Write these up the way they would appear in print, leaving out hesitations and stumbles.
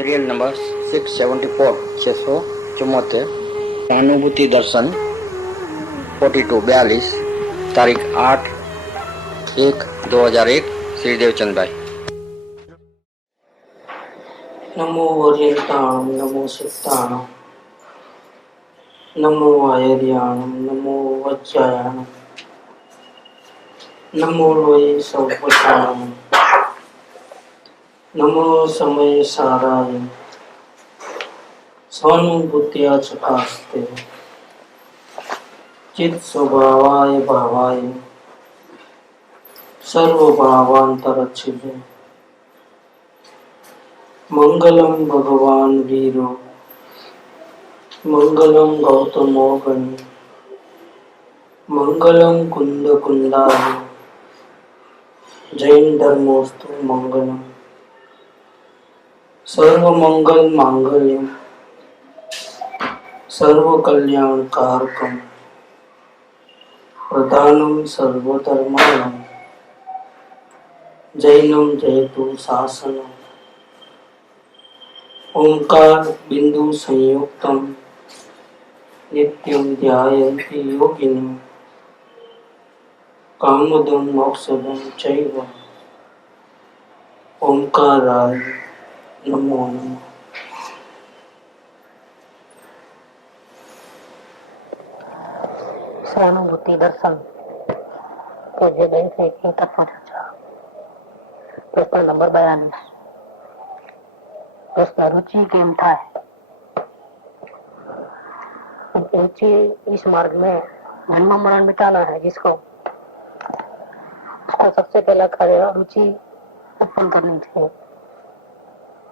Serial number 674 674 सहानुभूति दर्शन 42 तारीख 8/1/2001 श्री देवचंद भाई। नमो वरियंताणं नमो सिद्धाणं नमो आयर्याणं नमो वज्रायाणं नमो लोये सौपचाणं नमो समय साराय स्वानुभूत्या चकास्ते चित स्वभावाय भावाय सर्वभावांतरच्छिदे मंगलम भगवान वीरो मंगलम गौतमो गणी मंगलम कुंद कुंदाय जैन धर्मोस्तु मंगलम सर्व मंगल मांगल्यम सर्व कल्याण कारकम प्रधानम सर्वधर्माणम जैनम जयतु शासनम ओंकार बिंदु संयुक्तम नित्यं ध्यायन्ति योगिनः कामदं मोक्षदं चैव ओंकाराय नमो नमः। સહાનુભૂતિ દર્શન પૂજ્ય બેન શ્રી તત્વ ચર્ચા પ્રશ્ન નંબર 42। प्रश्न रुचि केम था। रुचि इस मार्ग में जन्म मरण मिटाना है जिसको, उसका सबसे पहला कार्य रुचि उत्पन्न करनी चाहिए।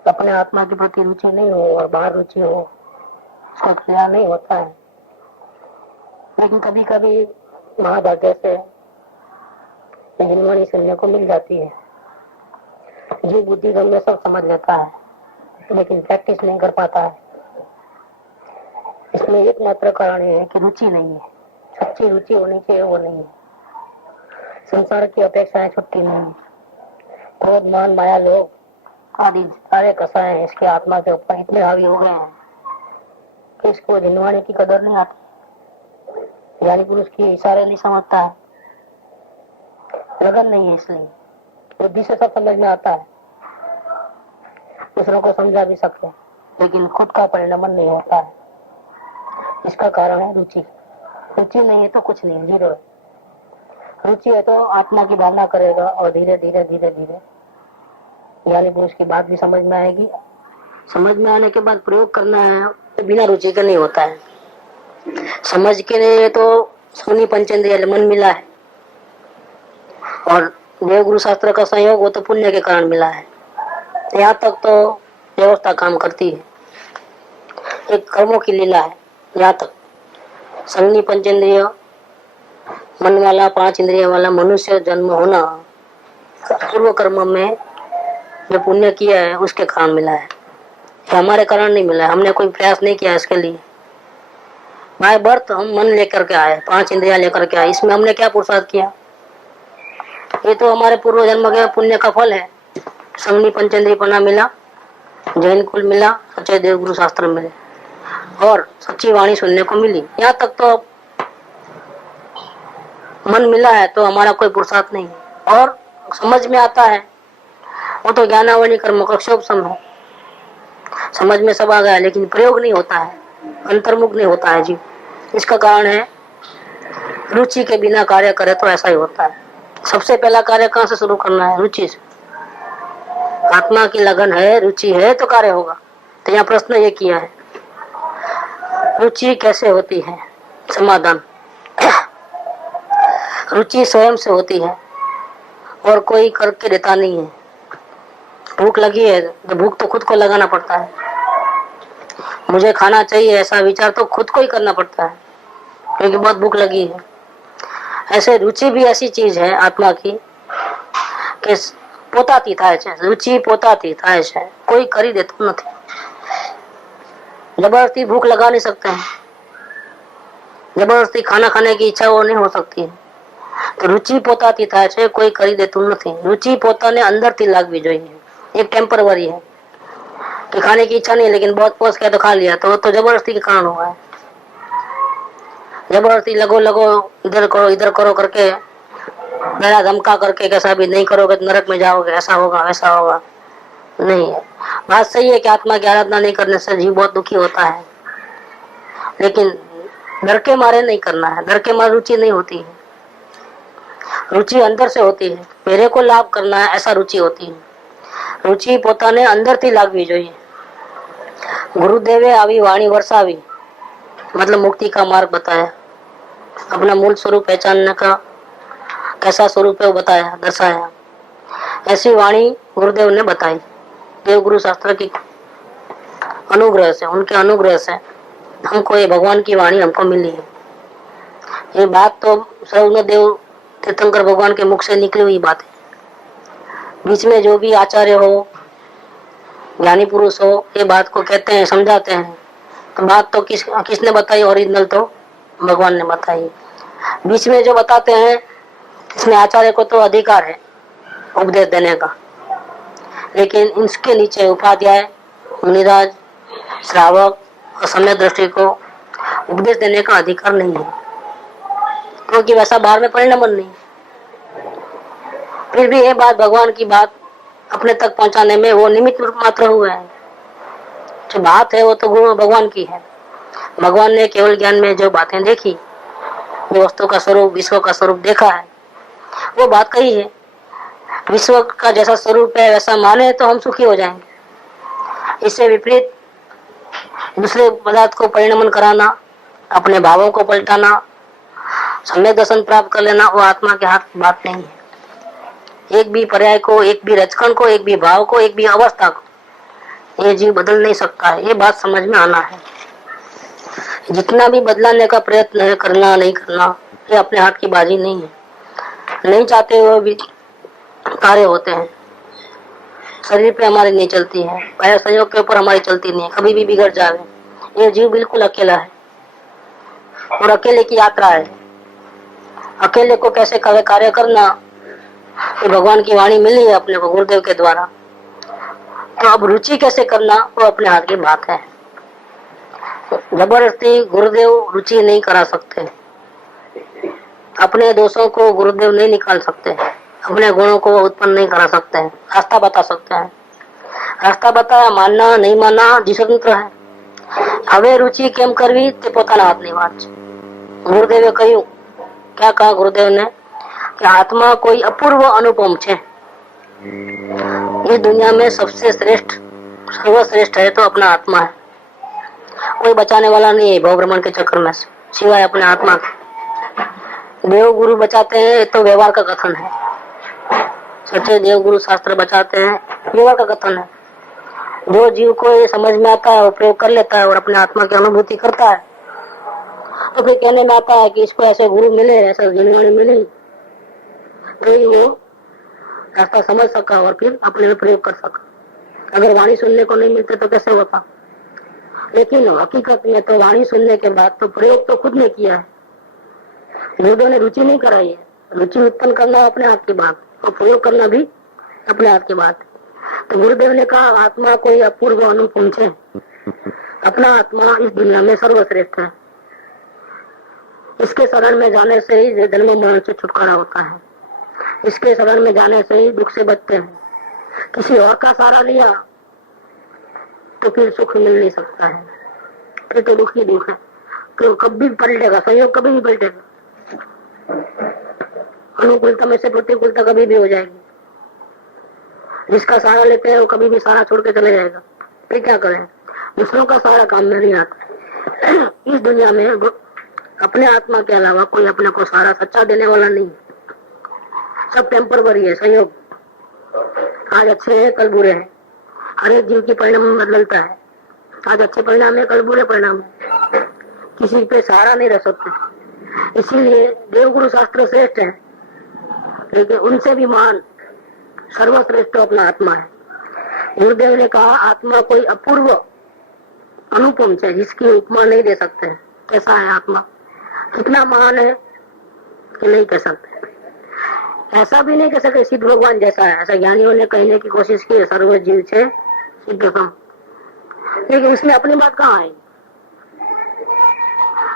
अपने आत्मा के प्रति रुचि नहीं हो और बाहर रुचि हो, उसका कल्याण नहीं होता है। लेकिन कभी कभी महाभाग्य से हिंदवाणी सुनने को मिल जाती है। जीव बुद्धि में सब समझ लेता है लेकिन प्रैक्टिस नहीं कर पाता है। इसमें एकमात्र कारण है कि रुचि नहीं है। सच्ची रुचि होनी चाहिए, वो नहीं है। संसार की अपेक्षाएं छुट्टी नहीं है। क्रोध मान माया लोग आदि सारे कसाए इसके आत्मा के ऊपर इतने हावी हो गए हैं कि इसको जिनवाणी की कदर नहीं आती। ज्ञानी पुरुष की इशारे नहीं समझता है, लगन नहीं है। इसलिए बुद्धि से सब समझ में आता है, दूसरों को समझा भी सकते हैं, लेकिन खुद का परिणमन नहीं होता है। इसका कारण है रुचि। रुचि नहीं है तो कुछ नहीं, जीरो है। रुचि है तो आत्मा की भावना करेगा और धीरे धीरे धीरे धीरे ज्ञानी पुरुष की बात भी समझ में आएगी। समझ में आने के बाद प्रयोग करना है, बिना रुचि के नहीं होता है। समझ के लिए तो सोनी पंचेंद्रिय मन मिला है और देव गुरु शास्त्र का संयोग वो तो पुण्य के कारण मिला है। यहाँ तक तो व्यवस्था काम करती है, एक कर्मों की लीला है। यहाँ तक संगनी पंचेंद्रिय मन वाला 5 इंद्रिय वाला मनुष्य जन्म होना पूर्व कर्म में जो पुण्य किया है उसके कारण मिला है। हमारे कारण नहीं मिला है, हमने कोई प्रयास नहीं किया इसके लिए। बाय बर्थ हम मन लेकर के आए, 5 इंद्रिया लेकर के आए, इसमें हमने क्या पुरुषार्थ किया? ये तो हमारे पूर्व जन्म के पुण्य का फल है। संगनी पंचेंद्रिय पना मिला, जैन कुल मिला, सच्चे देव गुरु शास्त्र मिले और सच्ची वाणी सुनने को मिली। यहाँ तक तो मन मिला है तो हमारा कोई पुरुषार्थ नहीं है। और समझ में आता है वो तो ज्ञानावनी कर्म कक्षोपम है। समझ में सब आ गया लेकिन प्रयोग नहीं होता है, अंतर्मुख नहीं होता है जीव। इसका कारण है रुचि के बिना कार्य करे तो ऐसा ही होता है। सबसे पहला कार्य कहाँ से शुरू करना है? रुचि से। आत्मा की लगन है, रुचि है तो कार्य होगा। तो यहाँ प्रश्न ये किया है, रुचि कैसे होती है? समाधान, रुचि स्वयं से होती है और कोई करके देता नहीं है। भूख लगी है तो भूख तो खुद को लगाना पड़ता है। मुझे खाना चाहिए ऐसा विचार तो खुद को ही करना पड़ता है क्योंकि बहुत भूख लगी है। ऐसे रुचि भी ऐसी चीज है आत्मा की कि પોતાથી થાય છે। रुचि પોતાથી થાય છે, कोई કરી દેતું નથી। जबरदस्ती भूख लगा नहीं सकते हैं, जबरदस्ती खाना खाने की इच्छा वो नहीं हो सकती है। तो रुचि પોતાથી થાય છે, કોઈ કરી દેતું નથી। रुचि પોતાને અંદરથી લાગવી જોઈએ, એક ટેમ્પરરી है। कि खाने की इच्छा नहीं, लेकिन बहुत पोस किया तो खा लिया, तो वो तो जबरदस्ती के कारण हुआ है। जबरदस्ती लगो लगो, इधर करो करके, डरा धमका करके, कैसा भी नहीं करोगे तो नरक में जाओगे, ऐसा होगा वैसा होगा, नहीं है। बात सही है कि आत्मा की आराधना नहीं करने से जीव बहुत दुखी होता है, लेकिन डर के मारे नहीं करना है। डर के मारे रुचि नहीं होती है, रुचि अंदर से होती है। मेरे को लाभ करना है ऐसा रुचि होती है। रुचि પોતાને અંદરથી લાગવી જોઈએ। गुरुदेवे આવી वाणी वरसावी, मतलब मुक्ति का मार्ग बताया, अपना मूल स्वरूप पहचानने का कैसा स्वरूप है वो बताया, दर्शाया। ऐसी वाणी गुरुदेव ने बताई। देव गुरु शास्त्र की अनुग्रह से, उनके अनुग्रह से हमको ये भगवान की वाणी हमको मिली है। ये बात तो सर्वज्ञ देव तीर्थंकर भगवान के मुख से निकली हुई बात है। बीच में जो भी आचार्य हो, ज्ञानी पुरुष हो, ये बात को कहते हैं, समझाते हैं, तो बात तो किसने बताई? ओरिजिनल तो भगवान ने बताई। बीच में जो बताते हैं, इसमें आचार्य को तो अधिकार है उपदेश देने का, लेकिन इसके नीचे उपाध्याय, मुनिराज, श्रावक और सम्यक दृष्टि को उपदेश देने का अधिकार नहीं है, क्योंकि वैसा बाहर में परिणाम नहीं। फिर भी ये बात, भगवान की बात अपने तक पहुंचाने में वो निमित्त मात्र हुआ है। जो बात है वो तो गुरु भगवान की है। भगवान ने केवल ज्ञान में जो बातें देखी, जो वस्तु का स्वरूप, विश्व का स्वरूप देखा है, वो बात कही है। विश्व का जैसा स्वरूप है वैसा माने तो हम सुखी हो जाएंगे। इससे विपरीत दूसरे पदार्थ को परिणमन कराना, अपने भावों को पलटाना, सम्यक दर्शन प्राप्त कर लेना, वो आत्मा के हाथ की बात नहीं है। एक भी पर्याय को, एक भी रचकन को, एक भी भाव को, एक भी अवस्था को ये जीव बदल नहीं सकता है। ये बात समझ में आना है। जितना भी बदलाने का प्रयत्न है, करना नहीं करना, ये अपने हाथ की बाजी नहीं है। नहीं चाहते हुए भी कार्य होते हैं। शरीर पे हमारी नहीं चलती है, बाह्य संयोग के ऊपर हमारी चलती नहीं है, कभी भी बिगड़ जाए। ये जीव बिल्कुल अकेला है और अकेले की यात्रा है। अकेले को कैसे कार्य करना, ये भगवान की वाणी मिली है अपने को गुरुदेव के द्वारा। तो अब रुचि कैसे करना, वो अपने हाथ की बात है। जबरदस्ती गुरुदेव रुचि नहीं करा सकते। अपने दोषों को गुरुदेव नहीं निकाल सकते, अपने गुणों को उत्पन्न नहीं करा सकते हैं। रास्ता बता सकते हैं। रास्ता बताया, मानना नहीं मानना जी स्वतंत्र है। હવે रुचि केम करवी તે પોતાના હાથની વાત છે। ગુરુદેવે કહ્યું, क्या कहा गुरुदेव ने कि आत्मा कोई अपूर्व अनुपम है। इस दुनिया में सबसे श्रेष्ठ, सर्वश्रेष्ठ है तो अपना आत्मा है। कोई बचाने वाला नहीं है भव भ्रमण के चक्कर में सिवाय अपने आत्मा के। देव गुरु बचाते हैं तो व्यवहार का कथन है। सच्चे देव गुरु शास्त्र बचाते हैं, व्यवहार का कथन है। जो जीव को ये समझ में आता है वो प्रयोग कर लेता है और अपने आत्मा की अनुभूति करता है, तो फिर कहने में आता है कि इसको ऐसे गुरु मिले, ऐसा ज्ञानी मिले, तो ही वो रास्ता समझ सका और फिर अपने में प्रयोग कर सका। अगर वाणी सुनने को नहीं मिलते तो कैसे होता? लेकिन हकीकत में तो वाणी सुनने के बाद तो प्रयोग तो खुद ने किया है। गुरुदेव ने रुचि नहीं कराई है। रुचि उत्पन्न करना अपने हाथ की बात और प्रयोग करना भी अपने हाथ की बात। तो गुरुदेव ने कहा, आत्मा कोई अपूर्व अनुपम है। अपना आत्मा इस दुनिया में सर्वश्रेष्ठ है। इसके शरण में जाने से ही जन्म मरण से छुटकारा होता है। इसके शरण में जाने से ही दुख से बचते हैं। किसी और का सहारा लिया तो फिर सुख मिल नहीं सकता है, फिर तो दुख ही दुख है। तो कभी पलटेगा, संयोग कभी भी पलटेगा। अनुकूलता में से प्रतिकूलता कभी भी हो जाएगी। जिसका सहारा लेते हैं वो कभी भी सहारा छोड़ के चले जाएगा। फिर क्या करें? दूसरों का सहारा काम में नहीं आता। इस दुनिया में अपने आत्मा के अलावा कोई अपने को सहारा सच्चा देने वाला नहीं। सब टेम्परवरी है, संयोग। आज अच्छे हैं, कल बुरे हैं। हर एक जीव की परिणाम बदलता है। आज अच्छे परिणाम है, कल बुरे परिणाम है। किसी पे सहारा नहीं रह सकते। इसीलिए देवगुरु शास्त्र श्रेष्ठ है, लेकिन उनसे भी महान सर्वश्रेष्ठ अपना आत्मा है। गुरुदेव ने कहा, आत्मा कोई अपूर्व अनुपम है, जिसकी उपमा नहीं दे सकते। कैसा है आत्मा? कितना महान है कि नहीं कह सकते। ऐसा भी नहीं कह सकते सिद्ध भगवान जैसा है। ऐसा ज्ञानियों ने कहने की कोशिश की है, सर्व जीव से सिद्धतम। लेकिन उसमें अपनी बात कहाँ आई?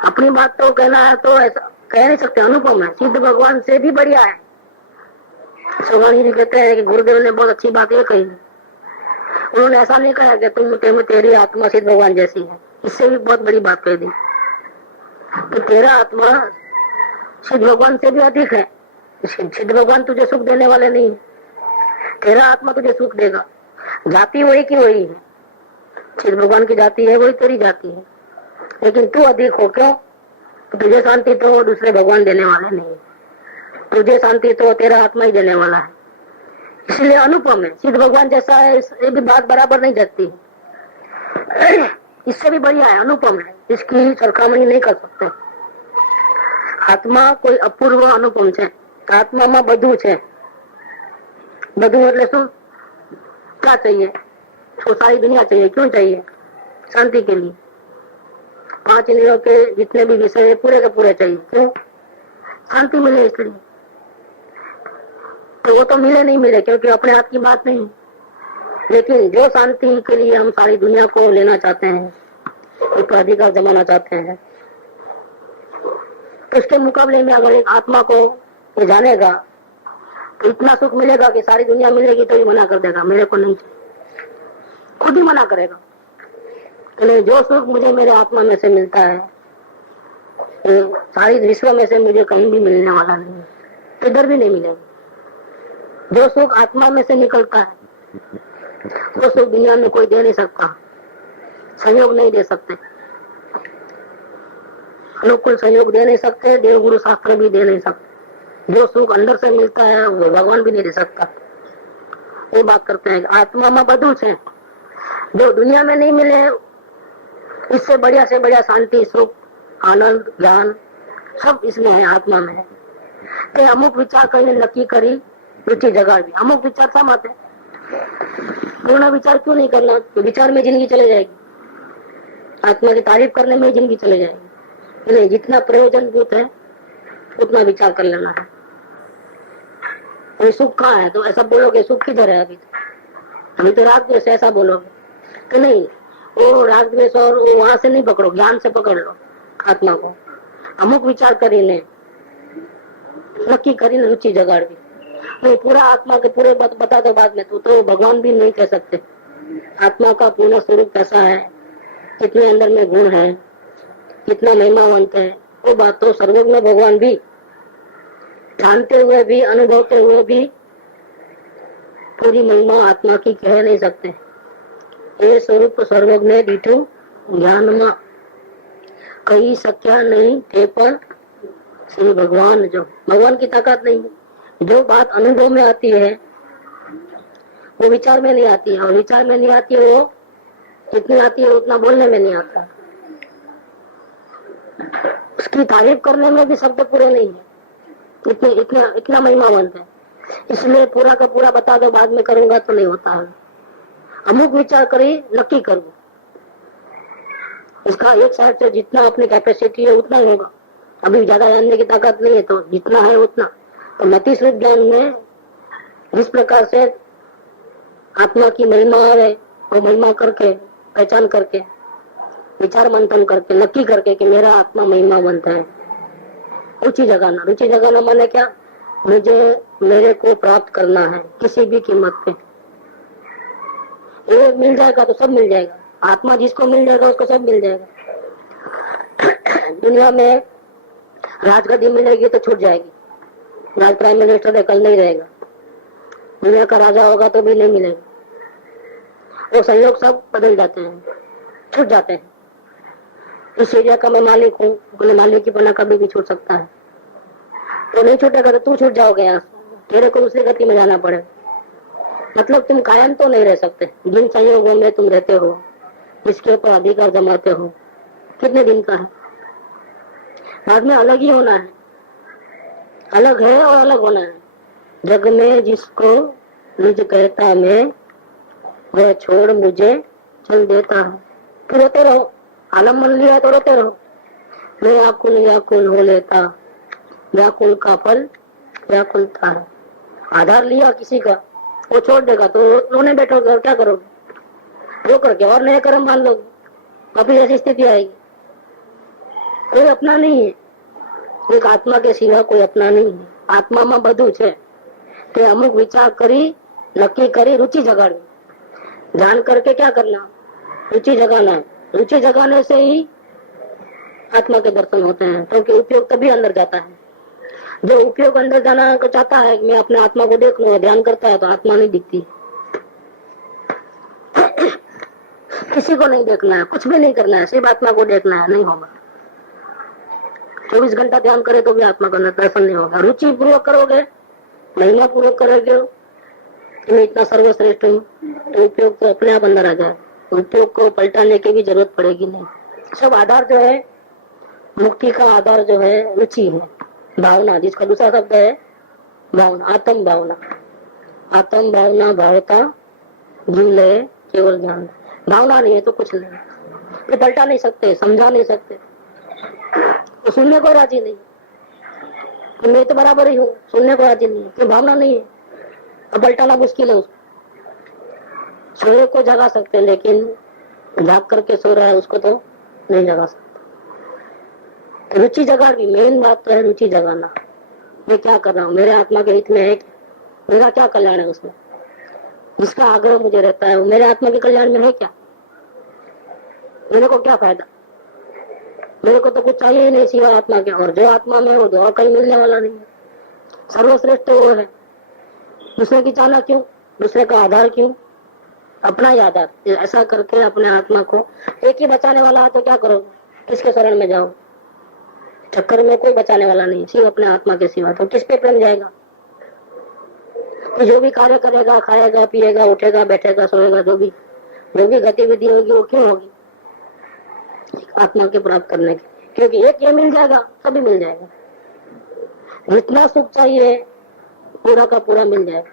अपनी बात तो कहना है तो ऐसा कह नहीं सकते, अनुपम है, सिद्ध भगवान से भी बढ़िया है। भगवान जी कहते हैं कि गुरुदेव ने बहुत अच्छी बात ये कही, उन्होंने ऐसा नहीं कहा कि तेरी आत्मा सिद्ध भगवान जैसी है, इससे भी बहुत बड़ी बात कह दी कि तेरा आत्मा सिद्ध भगवान से भी अधिक है। सिद्ध भगवान तुझे सुख देने वाले नहीं है, तेरा आत्मा तुझे सुख देगा। जाति वही की वही है, सिद्ध भगवान की जाति है वही तेरी जाति है, लेकिन तू अधिक हो। क्यों? तुझे शांति तो दूसरे भगवान देने वाले नहीं, तुझे शांति तो तेरा आत्मा ही देने वाला है, इसलिए अनुपम है। सिद्ध भगवान जैसा है ये भी बात बराबर नहीं जाती, इससे भी बढ़िया है, अनुपम है, इसकी सरखामणी नहीं कर सकते। आत्मा कोई अपूर्व अनुपम है, आत्मा में બધું છે। બધું એટલે શું? क्या चाहिए? तो सारी दुनिया चाहिए। क्यों चाहिए? शांति के लिए। 5 इंद्रियों के जितने भी विषय है पूरे के पूरे चाहिए। क्यों? शांति मिले इसलिए। तो वो तो मिले नहीं मिले क्योंकि अपने हाथ की बात नहीं, लेकिन जो शांति के लिए हम सारी दुनिया को लेना चाहते हैं, ऊपर अधिकार जमाना चाहते हैं, तो उसके मुकाबले में अगर एक आत्मा को ये जानेगा तो इतना सुख मिलेगा कि सारी दुनिया मिलेगी तो भी मना कर देगा, मेरे को नहीं चाहिए, खुद ही मना करेगा। तो जो सुख मुझे मेरे आत्मा में से मिलता है सारी विश्व में से मुझे कहीं भी मिलने वाला नहीं है, इधर भी नहीं मिलेगा। जो सुख आत्मा में से निकलता है वो सुख दुनिया में कोई दे नहीं सकता, सहयोग नहीं दे सकते, अनुकूल सहयोग दे नहीं सकते, देव गुरु शास्त्र भी दे नहीं सकते। जो सुख अंदर से मिलता है वो भगवान भी नहीं दे सकता। ये बात करते हैं आत्मा में બધું છે, जो दुनिया में नहीं मिले, इससे बढ़िया से बढ़िया शांति, सुख, आनंद, ज्ञान सब इसमें है, आत्मा में है। तो अमुक विचार કરીને नक्की કરી रुचि जगाड़वी। अमुक विचार शा માટે? पूर्ण विचार क्यों नहीं करना? तो विचार में जिंदगी चले जाएगी, आत्मा की तारीफ करने में जिंदगी चले जाएगी। नहीं, जितना प्रयोजनभूत है उतना विचार कर लेना है। और सुख कहाँ है? तो ऐसा बोलोगे सुख किधर है? अभी तो राग द्वेष, ऐसा बोलोगे तो नहीं, वो राग द्वेष और वहां से नहीं पकड़ो, ज्ञान से पकड़ लो आत्मा को। अमुक विचार કરીને नक्की કરીને रुचि जगाड़वी। नहीं, पूरा आत्मा के पूरे बता दो बाद में, तो भगवान भी नहीं कह सकते आत्मा का पूर्ण स्वरूप कैसा है, कितने अंदर में गुण है, कितना महिमावंत है, वो बात तो सर्वज्ञ भगवान भी जानते हुए भी, अनुभवते हुए भी पूरी महिमा आत्मा की कह नहीं सकते। ये स्वरूप सर्वज्ञ दीठू ज्ञान में कही सक्या नहीं थे, पर श्री भगवान जो भगवान की ताकत नहीं है। जो बात अनुभव में आती है वो विचार में नहीं आती है, और विचार में नहीं आती है वो जितनी आती है उतना बोलने में नहीं आता। उसकी तारीफ करने में भी शब्द पूरे नहीं है, इतना महिमावंत है। इसलिए पूरा का पूरा बता दो बाद में करूंगा तो नहीं होता है। अमुक विचार करी नक्की करूँ, इसका एक साइड से जितना अपनी कैपेसिटी है उतना होगा। अभी ज्यादा जानने की ताकत नहीं है तो जितना है उतना। तो मति स्वरूप ज्ञान में जिस प्रकार से आत्मा की महिमा है वो महिमा करके, पहचान करके, विचार मंथन करके, नक्की करके कि मेरा आत्मा महिमावंत है, रुचि जगाना। रुचि जगाना माने क्या? मुझे मेरे को प्राप्त करना है किसी भी कीमत पे। ये मिल जाएगा तो सब मिल जाएगा, आत्मा जिसको मिल जाएगा उसको सब मिल जाएगा। दुनिया में राजगद्दी मिलेगी तो छूट जाएगी, राज प्राइम मिनिस्टर है कल नहीं रहेगा, दुनिया का राजा होगा तो भी नहीं मिलेगा। वो संयोग सब बदल जाते हैं, छूट जाते हैं। इस एरिया का मैं मालिक हूँ, अपने मालिक की बना कभी भी छूट सकता है, तो नहीं छूटेगा तो तू छूट जाओगे यहाँ, तेरे को दूसरी गति में जाना पड़ेगा। मतलब तुम कायम तो नहीं रह सकते, जिन संयोगों में तुम रहते हो, इसके ऊपर अधिकार जमाते हो, कितने दिन का है, बाद में अलग ही होना है। अलग है और अलग होना है। जग में जिसको निज कहता मैं, वह छोड़ मुझे चल देता है। फिर रोते रहो, आलम मन लिया तो रोते रहो। मैं व्याकुल व्याकुल हो लेता, व्याकुल का फल व्याकुलता है। आधार लिया किसी का, वो छोड़ देगा तो रोने बैठोगे, क्या करोगे? रो करके और नए कर्म बांध लोगे, वापिस ऐसी स्थिति आएगी। कोई अपना नहीं है, एक आत्मा के सिवा कोई अपना नहीं है। आत्मा में બધું છે कि अमुक विचार करी, नक्की करी, रुचि जगाड़ी, जान करके क्या करना, रुचि जगाना है। रुचि जगाने से ही आत्मा के दर्शन होते हैं, क्योंकि उपयोग तभी अंदर जाता है। जो उपयोग अंदर जाना चाहता है, मैं अपने आत्मा को देख लूं, ध्यान करता है तो आत्मा नहीं दिखती। किसी को नहीं देखना है, कुछ भी नहीं करना है, सिर्फ आत्मा को देखना है, नहीं होगा। 24 घंटा ध्यान करे तो भी आत्मा का दर्शन नहीं होगा। रुचि पूर्वक करोगे, महिमा पूर्वक करोगे कि मैं इतना सर्वश्रेष्ठ हूँ, तो उपयोग तो अपने आप अंदर आ जाए। उपयोग को पलटाने की भी जरूरत पड़ेगी नहीं। सब आधार जो है, मुक्ति का आधार जो है रुचि है, भावना, जिसका दूसरा शब्द है भावना, आत्म भावना। आत्म भावना भावता जीव ले केवल ज्ञान। भावना नहीं है तो कुछ नहीं, तो पलटा नहीं सकते, समझा नहीं सकते, तो सुनने को राजी नहीं। तो मैं तो बराबर ही हूँ, सुनने को राजी नहीं, तो भावना नहीं है, अब पलटाना मुश्किल है उसको। सोए को जगा सकते हैं, लेकिन जाग करके सो रहा है उसको तो नहीं जगा सकते। रुचि जगानी मेन बात तो है, रुचि जगाना। मैं क्या कर रहा हूँ, मेरे आत्मा के हित में है, मेरा क्या कल्याण है उसमें, जिसका आग्रह मुझे रहता है वो मेरे आत्मा के कल्याण में है क्या? मेरे को क्या फायदा? मेरे को तो कुछ चाहिए ही नहीं सिवा आत्मा के, और जो आत्मा में वो और कहीं मिलने वाला नहीं है। सर्वश्रेष्ठ वो है, दूसरे की चाहना क्यों, दूसरे का आधार क्यों, अपना ही आधार। ऐसा करके अपने आत्मा को, एक ही बचाने वाला है तो क्या करोगे, किसके शरण में जाओ? चक्कर में कोई बचाने वाला नहीं, सिर्फ अपने आत्मा के सिवा, तो किस पे प्रेम जाएगा? तो जो भी कार्य करेगा, खाएगा, पिएगा, उठेगा, बैठेगा, सोएगा, जो भी गतिविधि होगी वो क्यों होगी? आत्मा के प्राप्त करने के, क्योंकि एक ये मिल जाएगा, सभी मिल जाएगा। जितना सुख चाहिए पूरा का पूरा मिल जाएगा।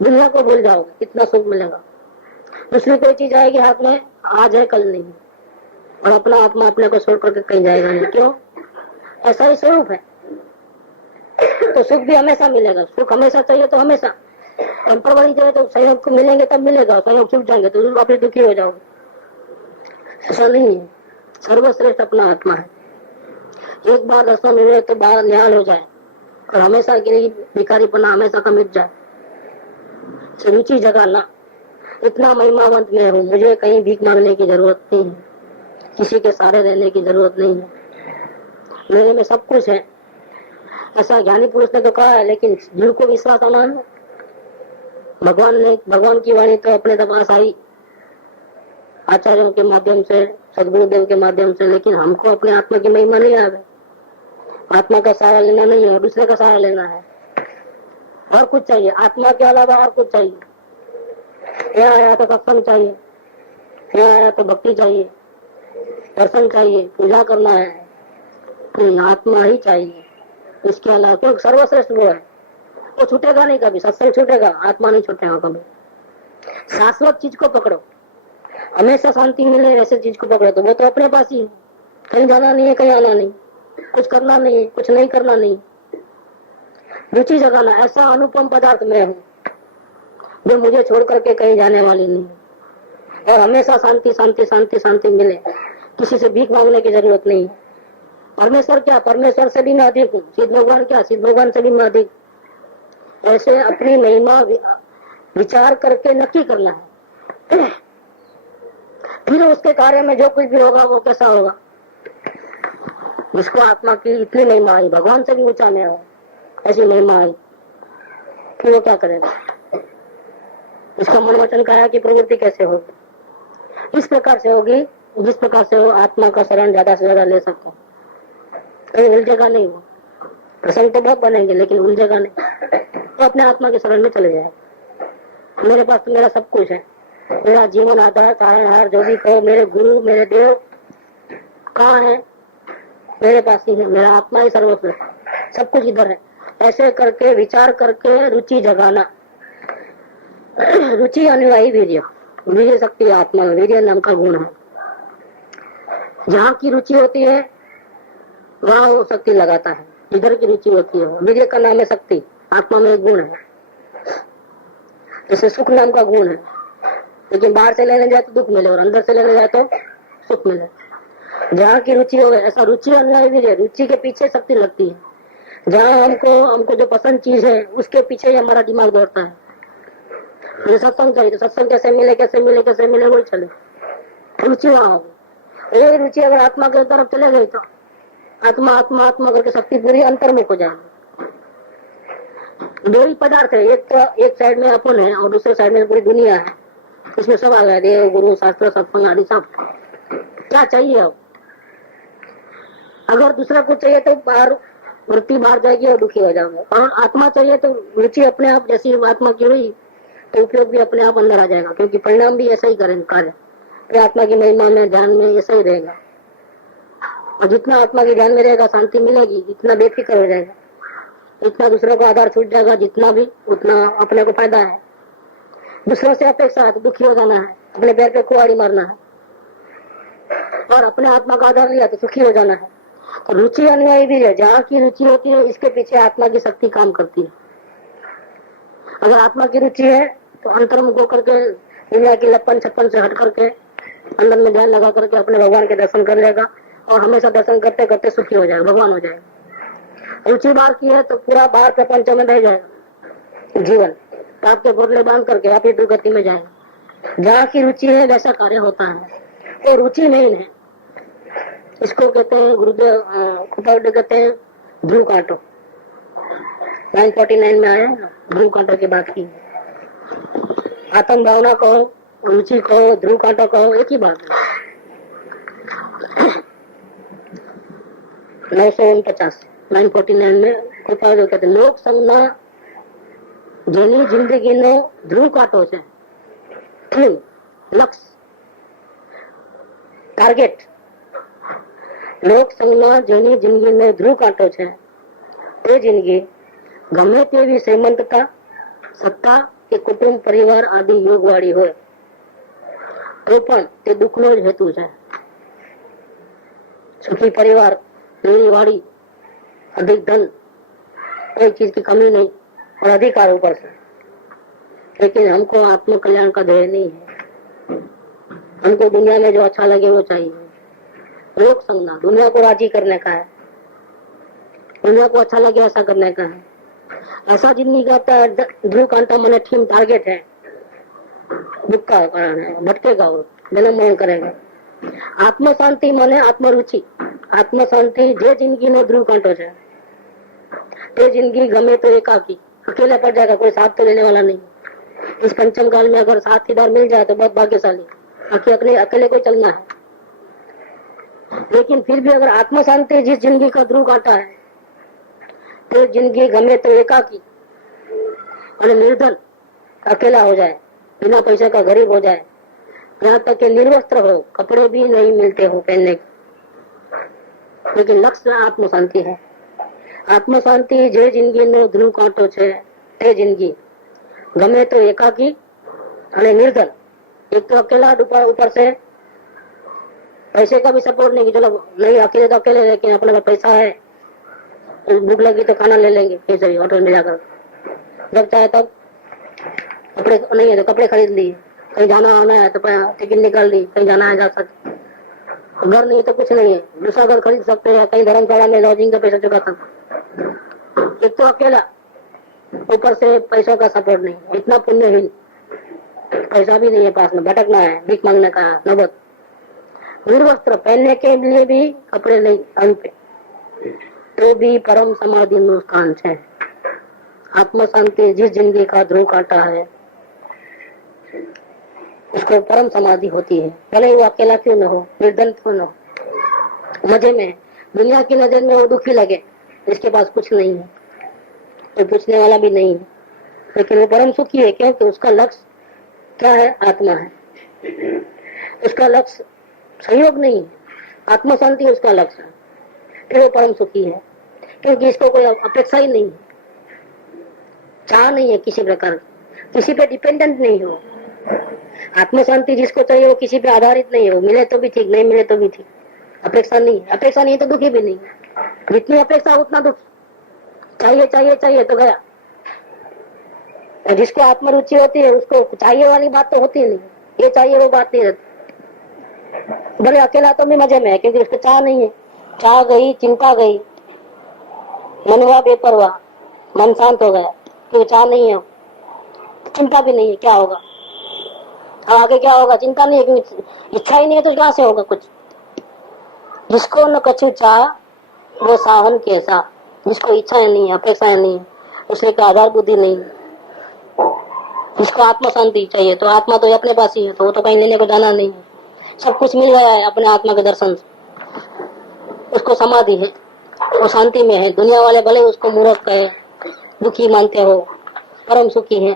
दुनिया को भूल जाओगे, कितना सुख मिलेगा। दूसरी कोई चीज आएगी हाथ में, आज है कल नहीं, और अपना आत्मा अपने को छोड़ करके कहीं जाएगा नहीं। क्यों? ऐसा ही स्वरूप है। तो सुख भी हमेशा मिलेगा, सुख हमेशा चाहिए तो हमेशा, टेम्पररी चाहिए तो सहयोग को मिलेंगे तब मिलेगा, सहयोग छूट जाएंगे तो वापिस दुखी हो जाओगे। ऐसा नहीं है, सर्वश्रेष्ठ अपना आत्मा है। एक बार दर्शन मिले तो बाहर न्याल हो जाए, और हमेशा के लिए भिखारीपना हमेशा का मिट जाए। रुचि जगाना, इतना महिमावंत मैं हूँ, मुझे कहीं भीख मांगने की जरूरत नहीं है, किसी के सहारे रहने की जरूरत नहीं है, मेरे में सब कुछ है। ऐसा ज्ञानी पुरुष ने तो कहा है, लेकिन जिनको विश्वास आना है, भगवान की वाणी तो अपने पास आई आचार्यों के माध्यम से, सदगुरुदेव के माध्यम से, लेकिन हमको अपने आत्मा की महिमा नहीं आवे। आत्मा का सहारा लेना नहीं है, दूसरे का सहारा लेना है। और कुछ चाहिए, आत्मा के अलावा और कुछ चाहिए। यहाँ आया तो सत्संग चाहिए, यहाँ आया तो भक्ति चाहिए, दर्शन चाहिए, पूजा करना है, आत्मा ही चाहिए। इसके अलावा क्योंकि सर्वश्रेष्ठ वो है, वो छूटेगा नहीं कभी। सत्संग छूटेगा, आत्मा नहीं छूटेगा कभी। शाश्वत चीज को पकड़ो, हमेशा शांति मिले ऐसे चीज को पकड़ो, तो वो तो अपने पास ही है। कहीं जाना नहीं है, कहीं आना नहीं, कुछ करना नहीं है, कुछ नहीं करना नहीं। रुचि जगाना, ऐसा अनुपम पदार्थ में हूँ जो मुझे छोड़ करके कहीं जाने वाली नहीं, और हमेशा शांति शांति शांति शांति मिले, किसी से भीख मांगने की जरूरत नहीं है। परमेश्वर क्या, परमेश्वर से भी मैं अधिक हूँ। सिद्ध भगवान क्या, सिद्ध भगवान से भी मैं अधिक। ऐसे अपनी महिमा विचार करके नक्की करना है, फिर उसके कार्य में जो कुछ भी होगा वो कैसा होगा। जिसको आत्मा की इतनी महिमा आई, भगवान से भी ऊंचा में हो, ऐसी महिमा आई, फिर वो क्या करेगा? इसका मन वचन कहा कि प्रवृत्ति कैसे होगी? इस प्रकार से होगी जिस प्रकार से वो आत्मा का शरण ज्यादा से ज्यादा ले सकता, कहीं उलझेगा नहीं। वो प्रसंग तो बहुत बनेंगे लेकिन उलझेगा नहीं, तो अपने आत्मा के शरण में चले जाए। मेरे पास तो मेरा सब कुछ है, मेरा जीवन आधार तारणहार जो भी कहो, मेरे गुरु मेरे देव कहाँ है? मेरे पास ही है, मेरा आत्मा ही सर्वश्रेष्ठ, सब कुछ इधर है। ऐसे करके विचार करके रुचि जगाना। रुचि अनुयायी वीर्य, वीर्य शक्ति आत्मा में, वीर्य नाम का गुण है। जहाँ की रुचि होती है वहाँ वो शक्ति लगाता है, इधर की रुचि होती है। वीर्य का नाम है शक्ति, आत्मा में एक गुण है। जैसे सुख नाम का गुण है, लेकिन बाहर से लेने जाए तो दुख मिले और अंदर से लेने जाए तो सुख मिले। जहाँ की रुचि हो ऐसा रुचि अनुयायी भी है, रुचि के पीछे शक्ति लगती है। जहाँ हमको जो पसंद चीज है उसके पीछे ही हमारा दिमाग दौड़ता है। मुझे सत्संग चाहिए तो सत्संग कैसे मिले वही चले, रुचि वहाँ हो। ये रुचि अगर आत्मा की तरफ चले गई तो आत्मा आत्मा आत्मा करके शक्ति पूरी अंतर्मुख हो जाएगी। दो ही पदार्थ है, एक साइड में अपन है और दूसरे साइड में पूरी दुनिया है। इसमें सब आ गया, देव गुरु शास्त्र सत्संग आदि सब। क्या चाहिए अब? अगर दूसरा कुछ चाहिए तो बाहर वृत्ति बाहर जाएगी और दुखी हो जाओगे। और आत्मा चाहिए तो रुचि अपने आप जैसी आत्मा की हुई तो उपयोग भी अपने आप अंदर आ जाएगा, क्योंकि परिणाम भी ऐसा ही करेंगे कार्य। तो आत्मा की महिमा में ध्यान में ऐसा ही रहेगा। और जितना आत्मा के ध्यान में रहेगा शांति मिलेगी, जितना बेफिक्र हो जाएगा, जितना दूसरों का आधार छूट जाएगा, जितना भी उतना अपने को फायदा है। दूसरों से अपेक्षा है तो दुखी हो जाना है, अपने पैर पे कुहाड़ी मारना है। और अपने आत्मा का आधार लिया तो सुखी हो जाना है। तो रुचि अनुयायी भी है, जहाँ की रुचि होती है इसके पीछे आत्मा की शक्ति काम करती है। अगर आत्मा की रुचि है तो अंतर्मुख होकर के दुनिया की लपन छप्पन से हट करके अंदर में ध्यान लगा करके अपने भगवान के दर्शन कर लेगा और हमेशा दर्शन करते करते सुखी हो जाएगा, भगवान हो जाएगा। रुचि बाहर की है तो पूरा बाहर प्रपंच में रह जाएगा जीवन, पाप के पोटले बांध करके आप ही दुर्गति में जाएंगे। जहाँ की रुचि है वैसा कार्य होता है। वो रुचि नहीं है, इसको कहते हैं गुरुदेव कहते हैं ध्रुव कांटो। 949 में आया ध्रुव कांटो की बात की। आत्म भावना कहो, रुचि कहो, ध्रुव कांटो कहो, एक ही बात है। 949 में कृपा जो कहते लोक संज्ञा જેની જિંદગીનો ધ્રુવ કાંટો છે, લક્ષ ટાર્ગેટ, લોક સંજ્ઞા જેની જિંદગીનો ધ્રુવ કાંટો છે તે જિંદગી ગમે તેવી શ્રીમંતતા, સત્તા કે કુટુંબ પરિવાર આદિ યોગવાળી હોય તો પણ તે દુઃખનો જ હેતુ છે। સુખી પરિવાર, મેળી વાળી, अधिक धन, कोई चीज की कमी नहीं और अधिकार ऊपर से, लेकिन हमको आत्म कल्याण का ध्येय नहीं है। हमको दुनिया में जो अच्छा लगे वो चाहिए। लोक संज्ञा दुनिया को राजी करने का है, दुनिया को अच्छा लगे ऐसा करने का है। ऐसा जिंदगी का ध्रुव कांटा मैंने थीम टारगेट है, दुख का कारण है, भटकेगा वो, जन्म मरण करेगा। आत्म शांति माने आत्मरुचि। आत्म शांति जे जिंदगी ने ध्रुव कांटो है ते जिंदगी गमे तो एकाकी, अकेला पड़ जाएगा, कोई साथ तो लेने वाला नहीं। इस पंचम काल में अगर साथीदार मिल जाए तो बहुत भाग्यशाली, अकेले कोई चलना है। लेकिन फिर भी अगर आत्म शांति जिस जिंदगी का ध्रुव कांटा है तो जिंदगी गमे तो एकाकी और निर्धन, अकेला हो जाए, बिना पैसे का गरीब हो जाए, यहाँ तक कि निर्वस्त्र हो, कपड़े भी नहीं मिलते हो पहनने के, लेकिन लक्ष्य आत्म शांति है। आत्म शांति जे जिंदगी नो ध्रुव कांटो छे ते जिंदगी गमे तो एकाकी और निर्धन। एक तो अकेला, ऊपर से पैसे का भी सपोर्ट नहीं कि चलो नहीं अकेले तो अकेले, लेकिन अपने पास पैसा है, भूख लगी तो खाना ले लेंगे कैसे भी होटल में जाकर, जब चाहे तब। कपड़े नहीं है तो कपड़े खरीद लिए, कहीं जाना आना है तो टिकट निकाल ली, कहीं जाना है जा सकते। घर नहीं तो कुछ नहीं है, दूसरा घर खरीद सकते हैं, कहीं धर्मशाला में लॉजिंग का पैसा चुका सकते। एक तो अकेला, ऊपर से पैसों का सपोर्ट नहीं, इतना पुण्यहीन, पैसा भी नहीं है पास में, भटकना है, भीख मांगने का नौबत। निर्वस्त्र, पहनने के लिए भी कपड़े नहीं अन्न पे, तो भी परम समाधि नु स्थान है। आत्म शांति जिस जिंदगी का ध्रुव कांटा है उसको परम समाधि होती है, भले वो अकेला क्यों न हो, निर्धन क्यों न हो, मजे में। दुनिया की नजर में वो दुखी लगे, इसके पास कुछ नहीं है, कोई पूछने वाला भी नहीं है, लेकिन वो परम सुखी है, क्योंकि उसका लक्ष्य क्या है? आत्मा है। उसका लक्ष्य सहयोग नहीं है, आत्म शांति उसका लक्ष्य है, फिर वो परम सुखी है, क्योंकि इसको कोई अपेक्षा ही नहीं है, चाह नहीं है किसी प्रकार, किसी पे डिपेंडेंट नहीं हो। आत्म शांति जिसको चाहिए वो किसी पे आधारित नहीं हो, मिले तो भी ठीक, नहीं मिले तो भी ठीक, अपेक्षा नहीं, अपेक्षा नहीं तो दुखी भी नहीं। जितनी अपेक्षा उतना दुख, चाहिए चाहिए चाहिए तो गया। और जिसको आत्मरुचि होती है उसको चाहिए वाली बात तो होती नहीं, ये चाहिए वो बात नहीं रहती। भले अकेला तो भी मजे में है, क्योंकि उसको चाह नहीं है। चाह गई, चिंता गई, मन हुआ बेपरवाह, मन शांत हो गया, क्योंकि चाह नहीं है, चिंता भी नहीं है, क्या होगा? अब आगे क्या होगा? चिंता नहीं है, क्योंकि इच्छा ही नहीं है, तो कहां से होगा कुछ? जिसको न कछु चाह वो सावन कैसा, जिसको इच्छाएं नहीं है, अपेक्षाएं नहीं है, उसने का आधार बुद्धि नहीं है, जिसको आत्मा शांति चाहिए, तो आत्मा तो अपने पास ही है, तो वो तो कहीं लेने को जाना नहीं है, सब कुछ मिल गया है अपने आत्मा के दर्शन से। उसको समाधि है, वो शांति में है। दुनिया वाले भले उसको मूर्ख कहे, दुखी मानते हो, परम सुखी है,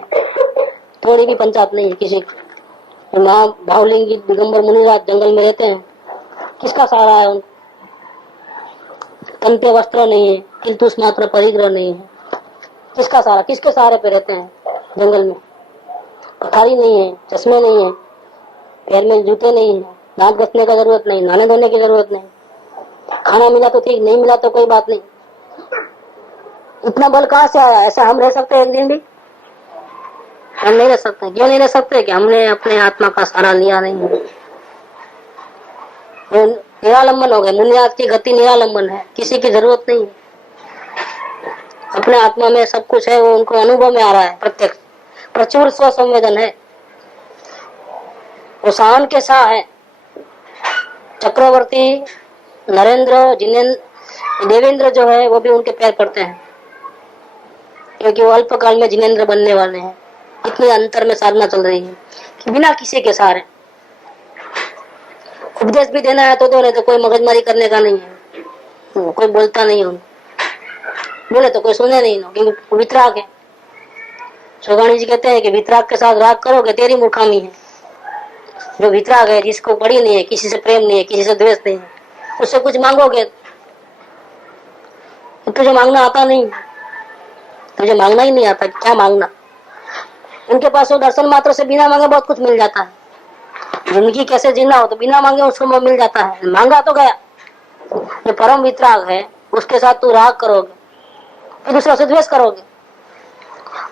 थोड़ी भी पंचायत नहीं है किसी की। वहाँ भावलिंगी दिगंबर मुनिराज जंगल में रहते हैं, किसका सहारा है उनको? तंते वस्त्र नहीं है, किंतु मात्र परिग्रह नहीं है, किसका सहारा? किसके सहारे पे रहते हैं जंगल में? पथारी नहीं है, चश्मे नहीं है, पैर में जूते नहीं है, दांत घसने का जरूरत नहीं, नहाने धोने की जरूरत नहीं, खाना मिला तो ठीक, नहीं मिला तो कोई बात नहीं। इतना बल कहाँ से आया? ऐसा हम रह सकते हैं एक दिन भी? हम नहीं रह सकते। क्यों नहीं रह सकते? कि हमने अपने आत्मा का सहारा लिया नहीं है, वो निरालंबन हो गए। मुनियाद की गति निरालंबन है, किसी की जरूरत नहीं है, अपने आत्मा में सब कुछ है, वो उनको अनुभव में आ रहा है, प्रत्यक्ष प्रचुर स्व संवेदन है, वो सावन के साथ है। चक्रवर्ती नरेंद्र, जिनेन्द्र, देवेंद्र जो है वो भी उनके पैर पड़ते हैं, क्योंकि वो अल्पकाल में जिनेन्द्र बनने वाले हैं। इतने अंतर में साधना चल रही है कि बिना किसी के सहारे। उपदेश भी देना है तो दो, नहीं तो कोई मगजमारी करने का नहीं है, कोई बोलता नहीं है, बोले तो कोई सुने नहीं, क्योंकि वितराग है। सोगाणी जी कहते हैं कि वितराग के साथ राग करोगे तेरी मूर्खामी है। जो वितराग है, जिसको बड़ी नहीं है, किसी से प्रेम नहीं है, किसी से द्वेष नहीं है, उससे कुछ मांगोगे तो तुझे मांगना आता नहीं, तुझे मांगना ही नहीं आता, क्या मांगना? उनके पास वो दर्शन मात्र से बिना मांगे बहुत कुछ मिल जाता है। जिंदगी कैसे जीना हो तो बिना मांगे उसको मिल जाता है, मांगा तो गया। जो परम वितराग है उसके साथ तू राग करोगे, फिर दूसरों से द्वेष करोगे,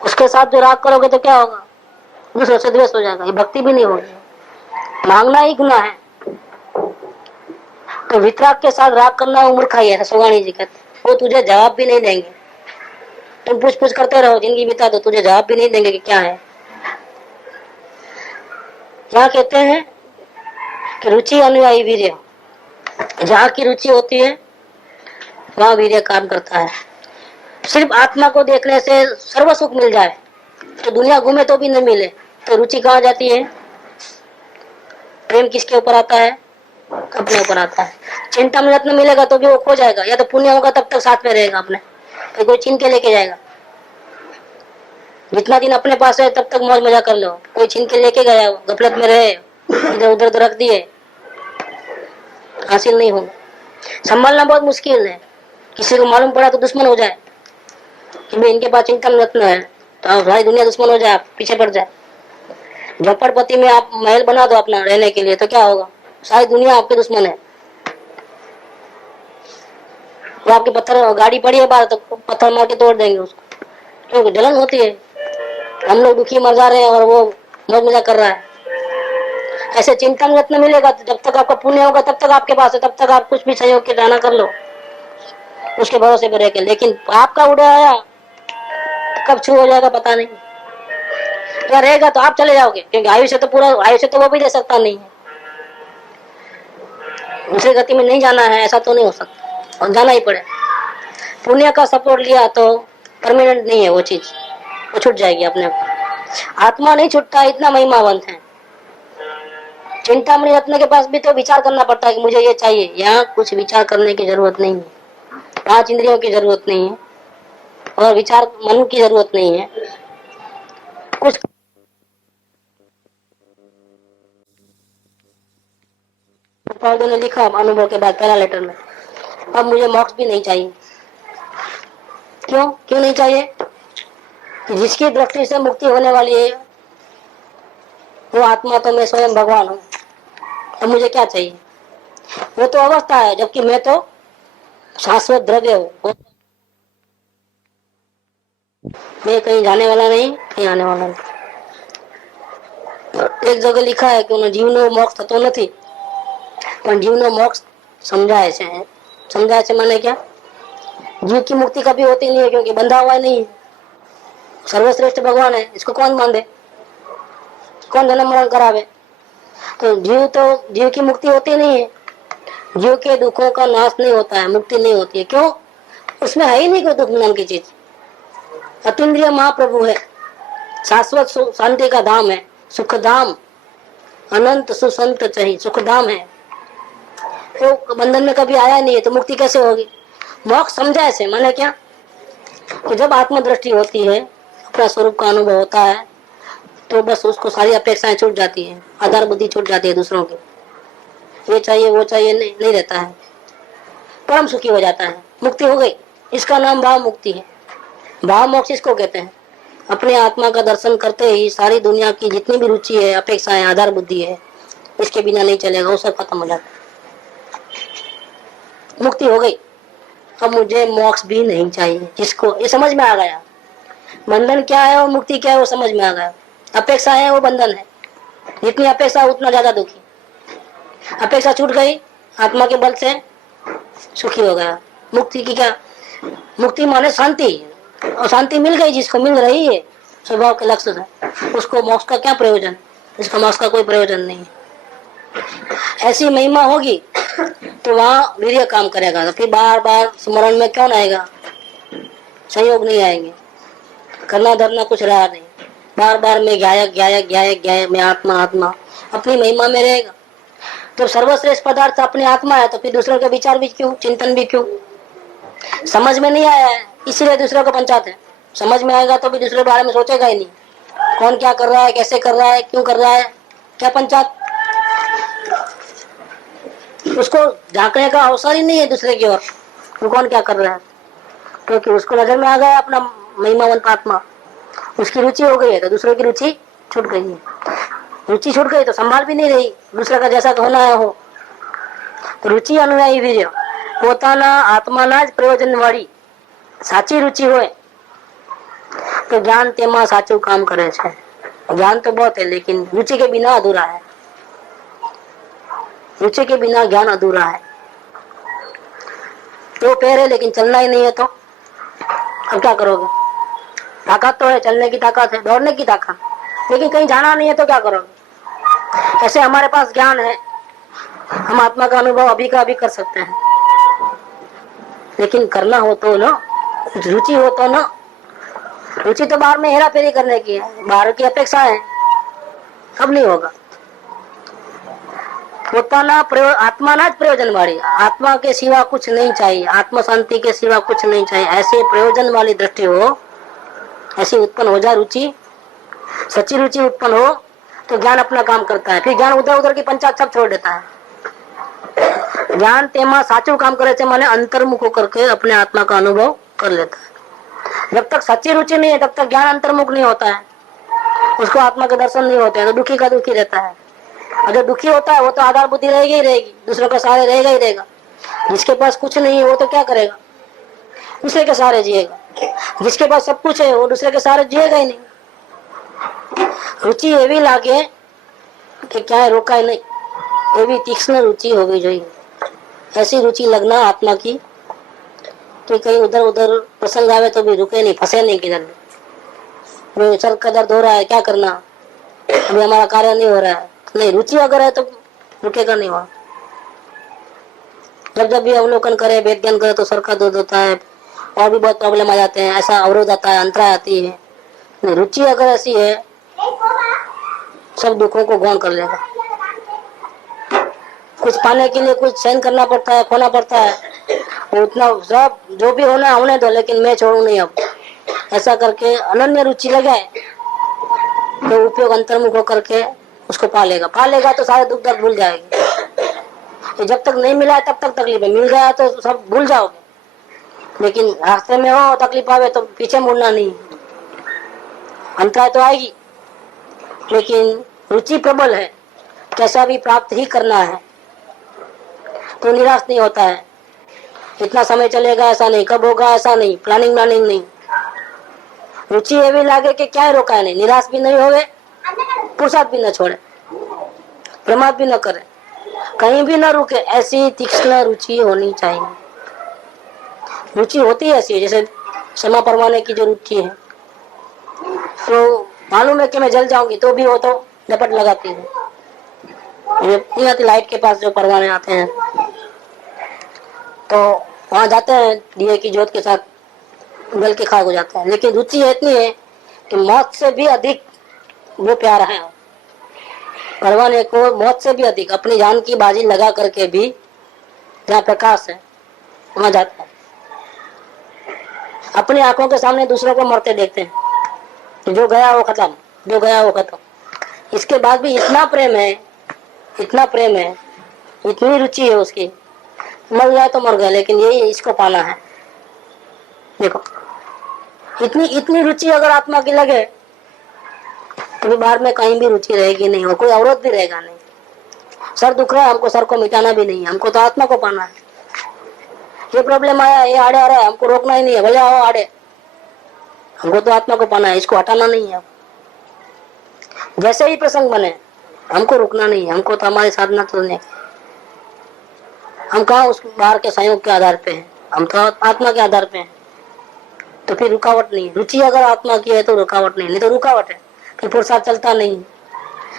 उसके साथ जो राग करोगे तो क्या होगा? दूसरों से द्वेष हो जाएगा, ये भक्ति भी नहीं होगी, मांगना ही गुनाह है। तो वितराग के साथ राग करना वो मूर्खाई है, सोगाणी जी कहते, वो तुझे जवाब भी नहीं देंगे। तुम पूछ पूछ करते रहो, जिंदगी बिता दो, तुझे जवाब भी नहीं देंगे कि क्या है। यहाँ कहते हैं कि रुचि अनुयायी वीर्य, जहाँ की रुचि होती है वहाँ वीर्य काम करता है। सिर्फ आत्मा को देखने से सर्व सुख मिल जाए तो दुनिया घूमे तो भी न मिले, तो रुचि कहाँ जाती है? प्रेम किसके ऊपर आता है? अपने ऊपर आता है। चिंता में रत्न मिलेगा तो भी वो खो जाएगा, या तो पुण्य होगा तब तक साथ में रहेगा अपने, तो कोई छीन के लेके जाएगा। जितना दिन अपने पास है तब तक मौज मजा कर लो, कोई छीन के लेके गया, गफलत में रहे, इधर उधर रख दिए, हासिल नहीं होगा। संभालना बहुत मुश्किल है, किसी को मालूम पड़ा तो दुश्मन हो जाए कि भाई इनके पास चिंतन रत्न है, तो भाई दुनिया दुश्मन हो जाए, आप पीछे पड़ जाए। झोपड़पट्टी में आप महल बना दो अपना रहने के लिए, तो क्या होगा? सारी दुनिया आपके दुश्मन है। वो आपके पत्थर, गाड़ी पड़ी है बाहर तो पत्थर मार के तोड़ देंगे उसको, क्योंकि जलन होती है। हम लोग दुखी मर जा रहे हैं और वो मौज मजा कर रहा है। ऐसे चिंतन रत्न मिलेगा तो जब तक आपका पुण्य होगा तब तक आपके पास है, तब तक आप कुछ भी सहयोग के दाना कर लो, उसके भरोसे पर रहकर। लेकिन आपका उड़ा आया कब छू हो जाएगा पता नहीं, या रहेगा तो आप चले जाओगे, क्योंकि आयुष्य तो पूरा, आयुष्य तो वो भी दे सकता नहीं है। दूसरी गति में नहीं जाना है ऐसा तो नहीं हो सकता, और जाना ही पड़े। पुण्य का सपोर्ट लिया तो परमानेंट नहीं है वो चीज, वो छूट जाएगी अपने आप। आत्मा नहीं छूटता, इतना महिमावंत है। चिंतामणि रत्न के पास भी तो विचार करना पड़ता है कि मुझे ये चाहिए। यहाँ कुछ विचार करने की जरूरत नहीं है, 5 इंद्रियों की जरूरत नहीं है, और विचार मन की जरूरत नहीं है। कुछ ने लिखा अनुभव के बाद पहला लेटर में, अब मुझे मोक्ष भी नहीं चाहिए। क्यों नहीं चाहिए? जिसकी दृष्टि से मुक्ति होने वाली है वो आत्मा तो मैं स्वयं भगवान हूँ, अब मुझे क्या चाहिए? वो तो अवस्था है, जबकि मैं तो शाश्वत द्रव्य हूँ। मैं कहीं जाने वाला नहीं, कहीं आने वाला नहीं। એક જગ્યાએ लिखा है कि જીવનો મોક્ષ થતો નથી, પણ જીવનો મોક્ષ समझाए છે। समझाए છે माने क्या? जीव की मुक्ति कभी होती नहीं है, क्योंकि बंधा हुआ नहीं है। सर्वश्रेष्ठ भगवान है, इसको कौन बांधे, कौन जन्म मरण करावे? तो जीव की मुक्ति होती नहीं है। जीव के दुखों का नाश नहीं होता है, मुक्ति नहीं होती है। क्यों? उसमें है ही नहीं कोई दुख नाम की चीज। अतीन्द्रिय महाप्रभु है, शाश्वत शांति का धाम है, सुख धाम, अनंत सुसंत चाहिए, सुख धाम है। तो बंधन में कभी आया नहीं है, तो मुक्ति कैसे होगी? मोक्ष समझाए से माने क्या? कि जब आत्मदृष्टि होती है, अपना स्वरूप का अनुभव होता है, तो बस उसको सारी अपेक्षाएं छूट जाती है, आधार बुद्धि छूट जाती है दूसरों की, ये चाहिए वो चाहिए नहीं रहता है, परम सुखी हो जाता है, मुक्ति हो गई। इसका नाम भाव मुक्ति है। भाव मोक्ष इसको कहते हैं। अपने आत्मा का दर्शन करते ही सारी दुनिया की जितनी भी रुचि है, अपेक्षाएं, आधार बुद्धि है, इसके बिना नहीं चलेगा, वो सब खत्म हो जाता है, मुक्ति हो गई। अब मुझे मोक्ष भी नहीं चाहिए, जिसको ये समझ में आ गया, बंधन क्या है और मुक्ति क्या है वो समझ में आ गया। अपेक्षा है वो बंधन है, जितनी अपेक्षा उतना ज्यादा दुखी। अपेक्षा छूट गई, आत्मा के बल से सुखी हो गया। मुक्ति की क्या? मुक्ति माने शांति, और शांति मिल गई जिसको, मिल रही है स्वभाव के लक्ष्य से, उसको मोक्ष का क्या प्रयोजन? इसका मोक्ष का कोई प्रयोजन नहीं। ऐसी महिमा होगी तो वहाँ वीर्य काम करेगा, तो फिर बार बार स्मरण में क्यों आएगा? संयोग नहीं आएंगे, करना धरना कुछ रहा नहीं, बार बार मैं गायक गायक गायक गायक, मैं आत्मा आत्मा, अपनी महिमा में रहेगा। तो सर्वश्रेष्ठ पदार्थ अपनी आत्मा है, तो फिर दूसरों के विचार भी क्यों, चिंतन भी क्यों? समझ में नहीं आया है इसीलिए दूसरों को पंचाते हैं। समझ में आएगा तो भी दूसरे बारे में सोचेगा ही नहीं, कौन क्या कर रहा है, कैसे कर रहा है, क्यों कर रहा है, क्या पंचायत। उसको झांकने का अवसर ही नहीं है दूसरे की ओर, तो कौन क्या कर रहा है, क्योंकि उसको नजर में आ गया अपना महिमावंत आत्मा, उसकी रुचि हो गई है, तो दूसरों की रुचि छूट गई है। रुचि छूट गई तो संभाल भी नहीं रही, दूसरे का जैसा होना है हो। तो रुचि अनुयायी वीर्य, પોતાના આત્માના જ પ્રયોજન વાળી સાચી रुचि હોય तो ज्ञान તેમાં સાચું કામ કરે છે। ज्ञान तो बहुत है, लेकिन रुचि के बिना अधूरा है, रुचि के बिना ज्ञान अधूरा है। तो पैर है लेकिन चलना ही नहीं है, तो अब क्या करोगे? ताकत तो है, चलने की ताकत है, दौड़ने की ताकत, लेकिन कहीं जाना नहीं है तो क्या करोगे? ऐसे हमारे पास ज्ञान है, हम आत्मा का अनुभव अभी का अभी कर सकते हैं, लेकिन करना हो तो ना, रुचि हो तो ना। रुचि तो बाहर में हेरा फेरी करने की है, बाहर की अपेक्षा है, अब नहीं होगा। પોતાના આત્માના જ प्रयोजन वाली, आत्मा के सिवा कुछ नहीं चाहिए, आत्म शांति के सिवा कुछ नहीं चाहिए, ऐसे प्रयोजन वाली दृष्टि हो, ऐसी उत्पन्न हो जाए रुचि, सच्ची रुचि उत्पन्न हो, तो ज्ञान अपना काम करता है। फिर ज्ञान उधर उधर की पंचायत सब छोड़ देता है। ज्ञान तेमा साचू काम करे थे, माने अंतर्मुख होकर के अपने आत्मा का अनुभव कर लेता है। जब तक सच्ची रुचि नहीं है तब तक ज्ञान अंतर्मुख नहीं होता है, उसको आत्मा के दर्शन नहीं होते हैं, तो दुखी का दुखी रहता है। अगर दुखी होता है वो तो आधार बुद्धि रहेगी ही रहेगी, दूसरों का सहारे रहेगा ही रहेगा। जिसके पास कुछ नहीं है वो तो क्या करेगा? दूसरे के सहारे जिएगा। जिसके पास सब कुछ है वो दूसरे के सहारे जिएगा ही नहीं। रुचि एवी लागे कि क्या रोकाय नहीं, एवी तीक्ष्ण रुचि होगी જોઈએ। ऐसी रुचि लगना आत्मा की कि कहीं उधर उधर प्रसंग आवे तो भी रुके नहीं, फंसे नहीं किधर भी। सर का दर्द हो रहा है, क्या करना, अभी हमारा कार्य नहीं हो रहा है, नहीं, रुचि अगर है तो रुकेगा नहीं वहां। जब जब भी अवलोकन करे, वेद ज्ञान करे तो सर का दर्द होता है, और भी बहुत प्रॉब्लम आ जाते हैं, ऐसा अवरोध आता है, अंतराय आती है। नहीं, रुचि अगर ऐसी है सब दुखों को गौण कर लेगा। कुछ पाने के लिए कुछ सहन करना पड़ता है, खोना पड़ता है, उतना सब जो भी होना होने दो, लेकिन मैं छोड़ू नहीं अब, ऐसा करके अनन्य रुचि लगाए तो उपयोग अंतर्मुख होकर के उसको पालेगा। पालेगा तो सारे दुख दर्द भूल जाएगी। जब तक नहीं मिला है तब तक तकलीफ है, मिल गया तो सब भूल जाओगे। लेकिन रास्ते में हो तकलीफ आवे तो पीछे मुड़ना नहीं, अंतराय तो आएगी। लेकिन रुचि प्रबल है, कैसा भी प्राप्त ही करना है, तो निराश नहीं होता है। इतना समय चलेगा ऐसा नहीं, कब होगा ऐसा नहीं, प्लानिंग नहीं। रुचि एवी लागे कि क्या रोका नहीं, निराश भी नहीं होवे, पुरुषार्थ भी न छोड़े, प्रमाद भी न करे, कहीं भी न रुके, ऐसी तीक्ष्ण रुचि होनी चाहिए। रुचि होती है ऐसी, जैसे क्षमा परवाने की जो रुचि है, तो मालूम है कि मैं जल जाऊंगी तो भी वो तो झपट लगाती है। यहाँ लाइट के पास जो परवाने आते हैं तो वहां जाते हैं, दिए की ज्योत के साथ गल के खाक हो जाते हैं, लेकिन रुचि इतनी है कि मौत से भी अधिक वो प्यारा है परवाने को, मौत से भी अधिक अपनी जान की बाजी लगा करके भी जहाँ प्रकाश है वहां जाता है। अपनी आंखों के सामने दूसरों को मरते देखते हैं, जो गया वो खत्म, जो गया वो खत्म। इसके बाद भी इतना प्रेम है, इतना प्रेम है, इतनी रुचि है उसकी, मर गया तो मर गया, लेकिन यही इसको पाना है। देखो इतनी इतनी रुचि अगर आत्मा की लगे तो बाहर में कहीं भी रुचि रहेगी नहीं और कोई अवरोध भी रहेगा नहीं। सर दुख रहा है, हमको सर को मिटाना भी नहीं है, हमको तो आत्मा को पाना है। ये प्रॉब्लम आया, ये आड़े आ रहा है, हमको रोकना ही नहीं है, भले आओ आड़े, हमको तो आत्मा को पाना है, इसको हटाना नहीं है। जैसे ही प्रसंग बने हमको रुकना नहीं है, हमको तो हमारी साधना तो नहीं। हम कहा उस बाहर के संयोग के आधार पे हैं, हम तो आत्मा के आधार पे हैं, तो फिर रुकावट नहीं। रुचि अगर आत्मा की है तो रुकावट नहीं, नहीं तो रुकावट है, फिर पुरुषार्थ चलता नहीं,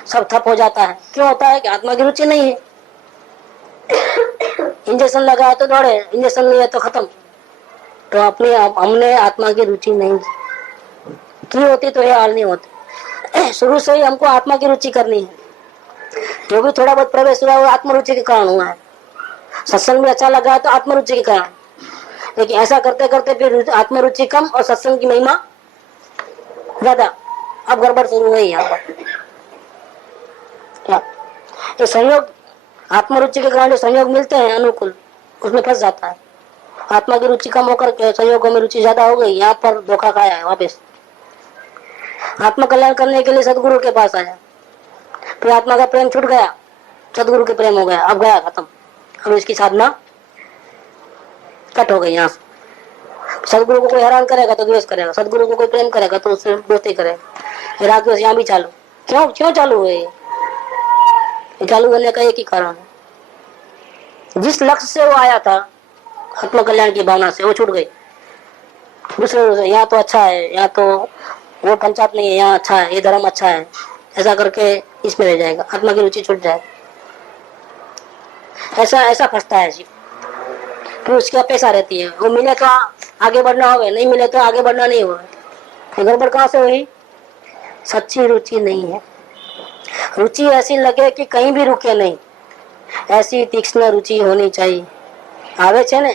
सब ठप हो जाता है। क्यों होता है कि आत्मा की रुचि नहीं है। इंजेक्शन लगाया तो दौड़े, इंजेक्शन नहीं है तो खत्म। तो अपने हमने आत्मा की रुचि नहीं की होती तो ये हाल नहीं होते। शुरू से ही हमको आत्मा की रुचि करनी है, जो भी थोड़ा बहुत प्रवेश हुआ वो आत्मरुचि के कारण हुआ है। सत्संग में अच्छा लगा तो आत्मरुचि के कारण, लेकिन ऐसा करते करते फिर आत्मरुचि कम और सत्संग की महिमा ज्यादा। अब गड़बड़ शुरू हुई यहाँ पर। क्या ये संयोग, आत्मरुचि के कारण जो संयोग मिलते हैं अनुकूल, उसमें फंस जाता है। आत्मा की रुचि कम होकर के संयोगों में रुचि ज्यादा हो गई, यहाँ पर धोखा खाया है वापस। आत्मा कल्याण करने के लिए सदगुरु के पास आया, फिर आत्मा का प्रेम छूट गया, सदगुरु के प्रेम हो गया, अब गया खत्म। अब इसकी साधना कट हो गई। यहाँ से सदगुरु को कोई हैरान करेगा तो द्वेष करेगा, सदगुरु को कोई प्रेम करेगा तो उससे दोस्ती करेगा। रात द्वेष यहाँ भी चालू। क्यों क्यों चालू हुए? ये चालू होने का एक ही कारण है, जिस लक्ष्य से वो आया था आत्म कल्याण की भावना से, वो छूट गई। दूसरे यहाँ तो अच्छा है, यहाँ तो वो पंचायत नहीं है, यहाँ अच्छा है, ये धर्म अच्छा है, ऐसा करके इसमें रह जाएगा, आत्मा की रुचि छूट जाएगी। ऐसा ऐसा फंसता है जी। फिर उसकी अपेक्षा रहती है, वो मिले तो आगे बढ़ना होगा, नहीं मिले तो आगे बढ़ना नहीं होगा। गड़बड़ कहाँ से हुई? सच्ची रुचि नहीं है। रुचि ऐसी लगे कि कहीं भी रुके नहीं, ऐसी तीक्ष्ण रुचि होनी चाहिए। આવે છે ને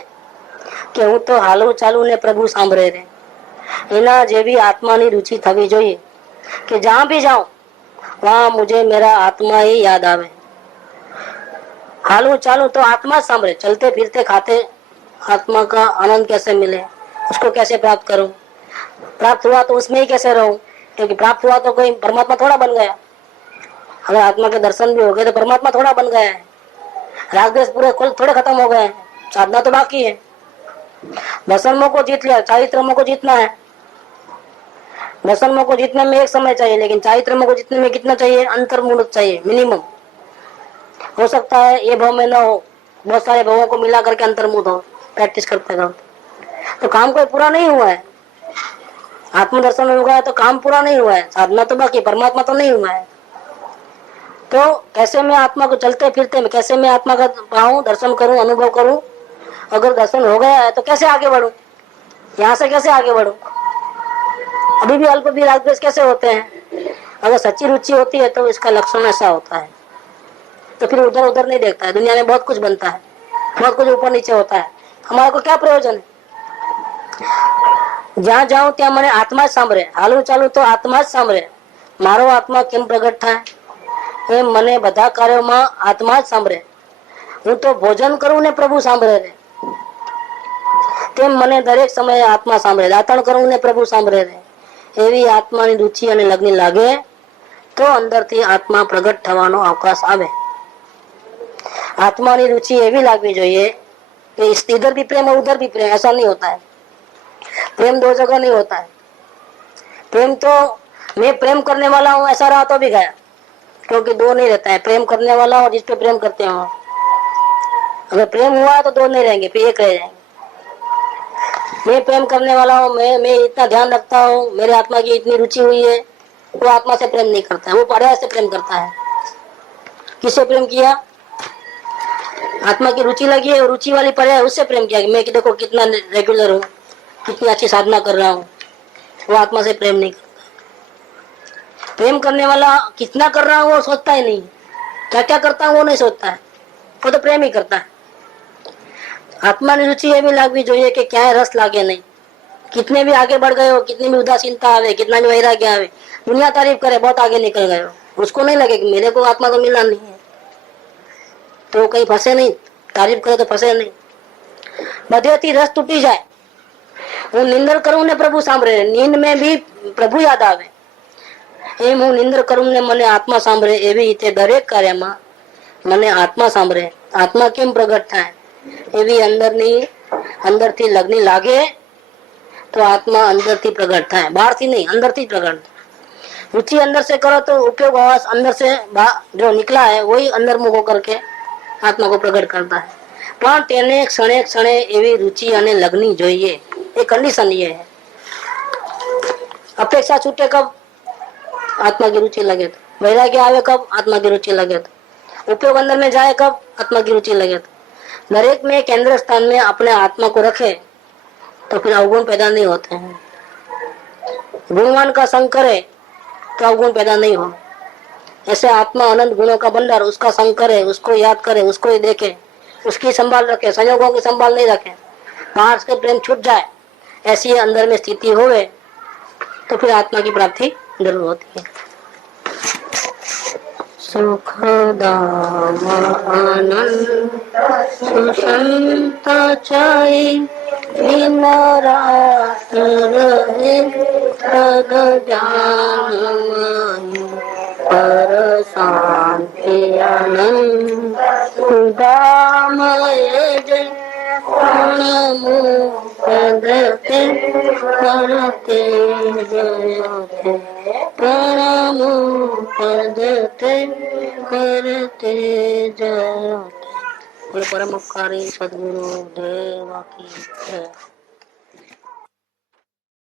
કે હું તો હાલવું ચાલુ ને પ્રભુ સાંભળે રે, એના જેવી આત્માની रुचि થવી જોઈએ कि जहाँ भी जाऊं वहाँ मुझे मेरा आत्मा ही याद आवे। हालू चालू तो आत्मा सामने, चलते फिरते खाते आत्मा का आनंद कैसे मिले, उसको कैसे प्राप्त करूं, प्राप्त हुआ तो उसमें ही कैसे रहूं, क्योंकि प्राप्त हुआ तो कोई परमात्मा थोड़ा बन गया। अगर आत्मा के दर्शन भी हो गए तो परमात्मा थोड़ा बन गया है। रागद्वेष पूरे थोड़े खत्म हो गए हैं, साधना तो बाकी है। दर्शन को जीत लिया, चारित्र को जीतना है। दर्शन को जीतने में एक समय चाहिए, लेकिन चारित्र को जीतने में कितना चाहिए? अंतर्मुहूर्त चाहिए मिनिमम। हो सकता है ये भाव में न हो, बहुत सारे भावों को मिला करके अंतर्मुहूर्त हो, प्रैक्टिस करते रहो तो काम कोई पूरा नहीं हुआ है। आत्मदर्शन हो गया तो काम पूरा नहीं हुआ है, साधना तो बाकी, परमात्मा तो नहीं हुआ है। तो कैसे मैं आत्मा को चलते फिरते में कैसे मैं आत्मा का पाऊं, दर्शन करूं, अनुभव करूं। अगर दर्शन हो गया है तो कैसे आगे बढ़ूं, यहाँ से कैसे आगे बढ़ूं? अभी भी अल्प भी रागद्वेष कैसे होते हैं? अगर सच्ची रुचि होती है तो इसका लक्षण ऐसा होता है, तो फिर उधर उधर नहीं देखता है। दुनिया में बहुत कुछ बनता है, बहुत कुछ ऊपर नीचे होता है, हमारे को क्या प्रयोजन है? જ્યાં જાઉં ત્યાં મને આત્મા જ સાંભળે, હાલું ચાલુ તો આત્મા જ સાંભળે। મારો આત્મા કેમ પ્રગટ થાય? એમ મને બધા કાર્યોમાં આત્મા જ સાંભળે। હું તો ભોજન કરું ને પ્રભુ સાંભળે રે, તેમ મને દરેક સમયે આત્મા સાંભળે। દાંતણ કરું ને પ્રભુ સાંભળે રે। એવી આત્માની રુચિ અને લગ્ન લાગે તો અંદરથી આત્મા પ્રગટ થવાનો અવકાશ આવે। आत्मा की रुचि एवी लागवी જોઈએ कि इधर भी प्रेम और उधर भी प्रेम, ऐसा नहीं होता है। प्रेम दो जगह नहीं होता है। प्रेम तो मैं प्रेम करने वाला हूँ ऐसा रहा तो भी गया, क्योंकि दो नहीं रहता है, प्रेम करने वाला और जिस पे प्रेम करते हो। अगर प्रेम हुआ तो दो नहीं रहेंगे, फिर एक रह जाएंगे। मैं प्रेम करने वाला हूँ, मैं इतना ध्यान रखता हूँ, मेरे आत्मा की इतनी रुचि हुई है, वो आत्मा से प्रेम नहीं करता है, वो पर्याय से प्रेम करता है। किससे प्रेम किया? आत्मा की रुचि लगी है, रुचि वाली पर्याय उससे प्रेम किया कि मैं कि देखो कितना रेगुलर हूँ, कितनी अच्छी साधना कर रहा हूँ। वो आत्मा से प्रेम नहीं करता। प्रेम करने वाला कितना कर रहा हूँ वो सोचता ही नहीं, क्या क्या करता हूँ वो नहीं सोचता है, वो तो प्रेम ही करता है। आत्मा ने रुचि ये भी लागवी જોઈએ कि क्या है रस लागे नहीं। कितने भी आगे बढ़ गए हो, कितनी भी उदासीनता आवे, कितना भी वैराग्य आवे, दुनिया तारीफ करे बहुत आगे निकल गए हो, उसको नहीं लगे कि मेरे को आत्मा तो मिला नहीं है, तो कहीं फंसे नहीं, तारीफ करे तो फंसे नहीं। બધેથી રસ તૂટી જાય। હું નિંદર કરું ને પ્રભુ સાંભળે, નીંદ में भी પ્રભુ યાદ આવે, એમ હું નિંદર કરું ને મને આત્મા સાંભળે, એવી રીતે દરેક કાર્યમાં મને આત્મા સાંભળે। આત્મા કેમ પ્રગટ થાય? એવી અંદરથી લગ્ની લાગે तो आत्मा अंदरથી प्रगट થાય, બહારથી नहीं, अंदरથી प्रगट। रुचि अंदर से करो तो उपयोग अंदर से जो निकला है वही अंदर मुख होकर के आत्मा को प्रगट करता है। પણ તેને ક્ષણે ક્ષણે એવી रुचि અને લગ્ની જોઈએ, એ कंडीशन ये है। अपेक्षा छूटे कब? आत्मा की रुचि लगे तो। वैराग्य आवे कब? आत्मा की रुचि लगे तो। उपयोग अंदर में जाए कब? आत्मा की रुचि लगे तो। दरेक में केंद्र स्थान में अपने आत्मा को रखे तो फिर अवगुण पैदा नहीं होते हैं। गुणवान का संग करे तो अवगुण पैदा नहीं हो। ऐसे आत्मा अनंत गुणों का भंडार, उसका संग करे, उसको याद करे, उसको ही देखे, उसकी संभाल रखे, संयोगों की संभाल नहीं रखे, बाहर से प्रेम छूट जाए, ऐसी अंदर में स्थिति होवे तो फिर आत्मा की प्राप्ति जरूर होती है। सुखदाम अनंत सुसंत चाई दिन रात रहे तद ज्ञान पर शांति अनंत सुदामय जय प्रणमुपदते करते जयते प्रणमुपदते करते जयते। परम उपकारी सद्गुरु देव की जय।